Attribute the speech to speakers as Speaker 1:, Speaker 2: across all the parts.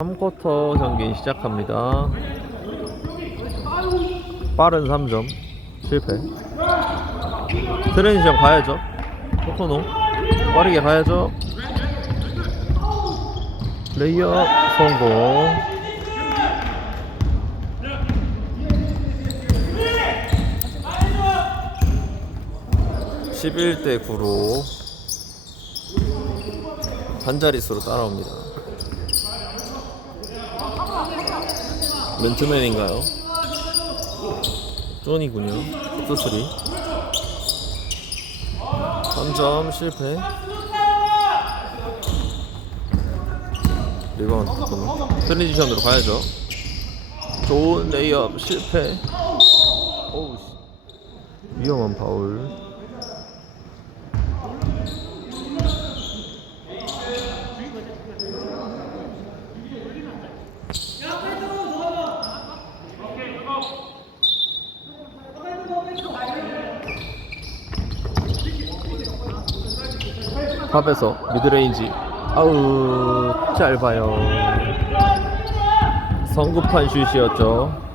Speaker 1: 3쿼터 경기 시작합니다. 빠른 3점 실패. 트랜지션 가야죠. 코코노 빠르게 가야죠. 레이어 성공. (11대 9로) 한 자릿수로 따라옵니다. 멘트맨인가요? 쪼니군요. 투스리. 3점 실패. 리바운드 는 트랜지션으로 가야죠. 좋은 레이업 실패. 오우 씨. 위험한 파울. 탑에서 미드레인지. 아우 짧아요. 성급한 슛이었죠.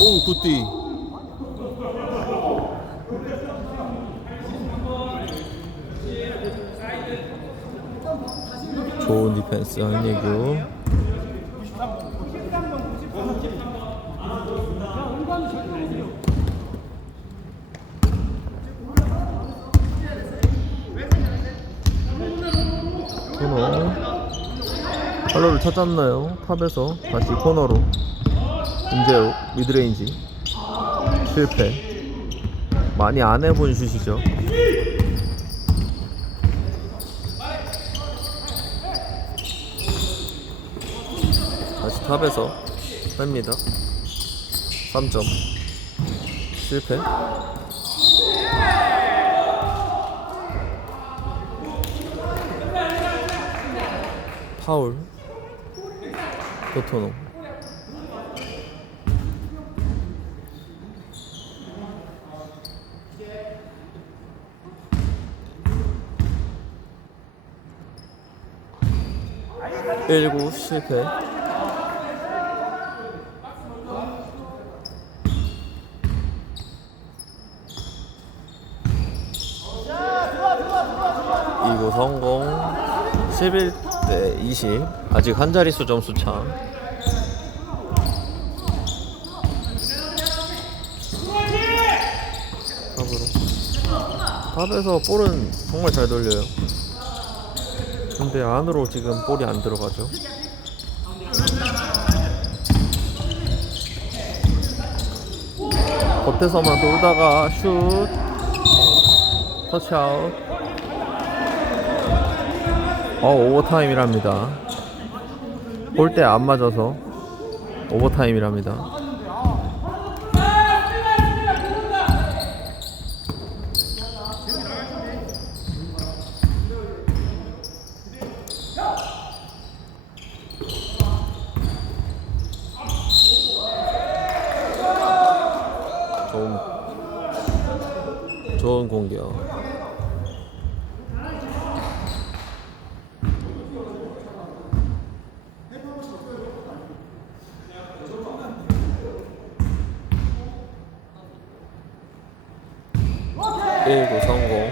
Speaker 1: 오 굿디. 좋은 디펜스 한예규 팔로를 찾았나요? 탑에서? 다시 코너로. 임재욱 미드레인지. 실패. 많이 안 해본 슛이죠. 다시 탑에서 뺍니다. 3점. 실패. 파울 토토노 일구 실패. 이구 성공. 11 대20 아직 한 자릿수 점수 차. 탑으로. 탑에서 볼은 정말 잘 돌려요. 근데 안으로 지금 볼이 안 들어가죠. 겉에서만 돌다가 슛. 터치아웃 어 오버타임이랍니다. 볼 때 안 맞아서 오버타임이랍니다. 좋은 좋은 공격 일구 성공.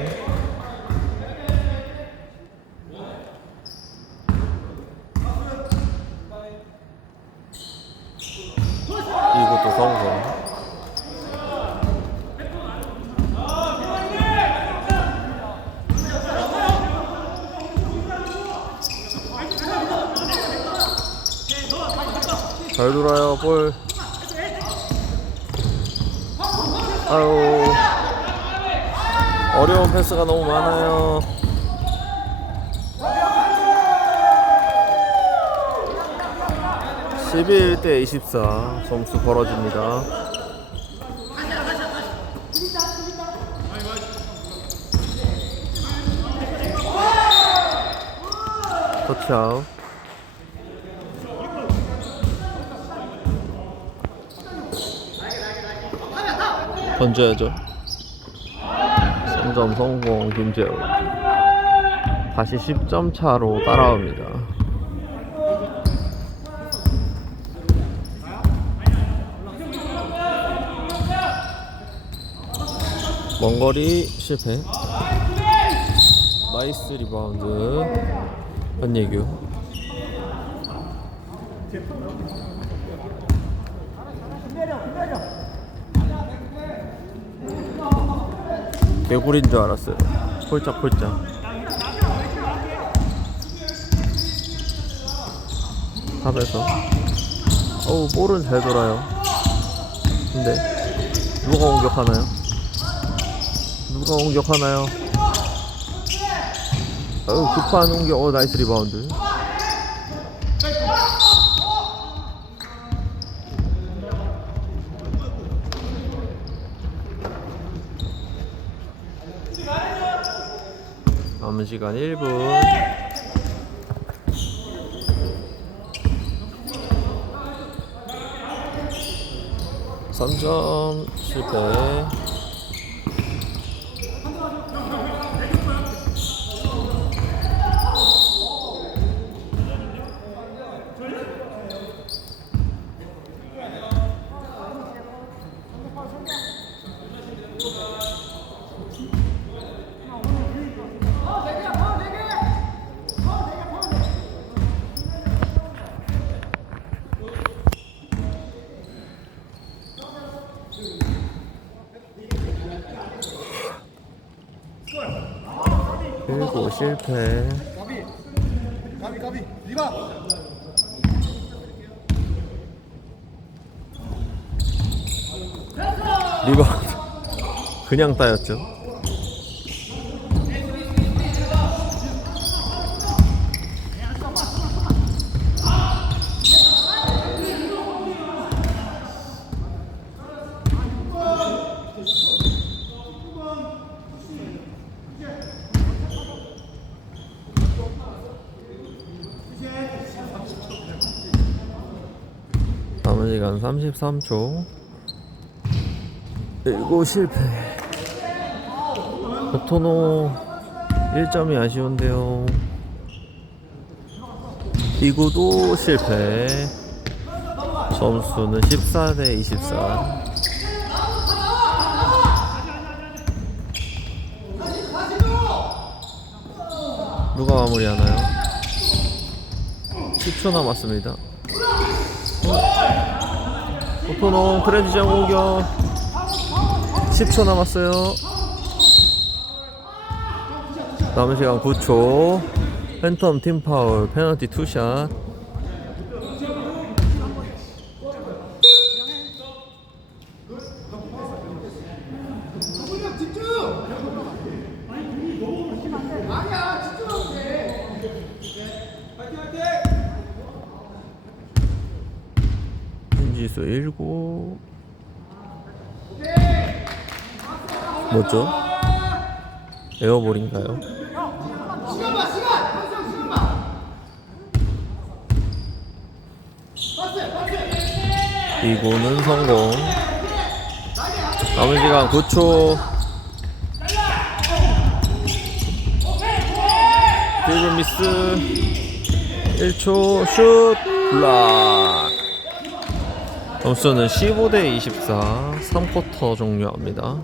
Speaker 1: 이것도 성공. 잘 돌아요 볼. 아유 어려운 패스가 너무 많아요. (11 대 24) 점수 벌어집니다. 터치아웃. 던져야죠 3점 성공 김재우. 다시 10점 차로 따라옵니다. 먼거리 실패. 나이스 리바운드. 한예규 개구리인 줄 알았어요. 폴짝폴짝. 탑에서. 어우 볼은 잘 돌아요. 근데 누가 공격하나요? 누가 공격하나요? 어우 급한 공격. 어 나이스 리바운드 남은 시간 1분. 삼점 실패 그리고 실패.
Speaker 2: 가비 가비 리바
Speaker 1: 리바운드 그냥 따였죠 시간 33초. 일곱 실패. 버토노 1점이 아쉬운데요. 이구도 실패. 점수는 14 대 24 누가 마무리하나요? 10초 남았습니다 버토노 트렌지션 공격 10초 남았어요. 남은 시간 9초. 팬텀 팀 파울 페널티 투샷. 신지수 19 뭐죠? 에어볼인가요? 이거는 성공. 남은 시간 9초. 1분 미스. 1초 슛. 블락 점수는 15대 24 3쿼터 종료합니다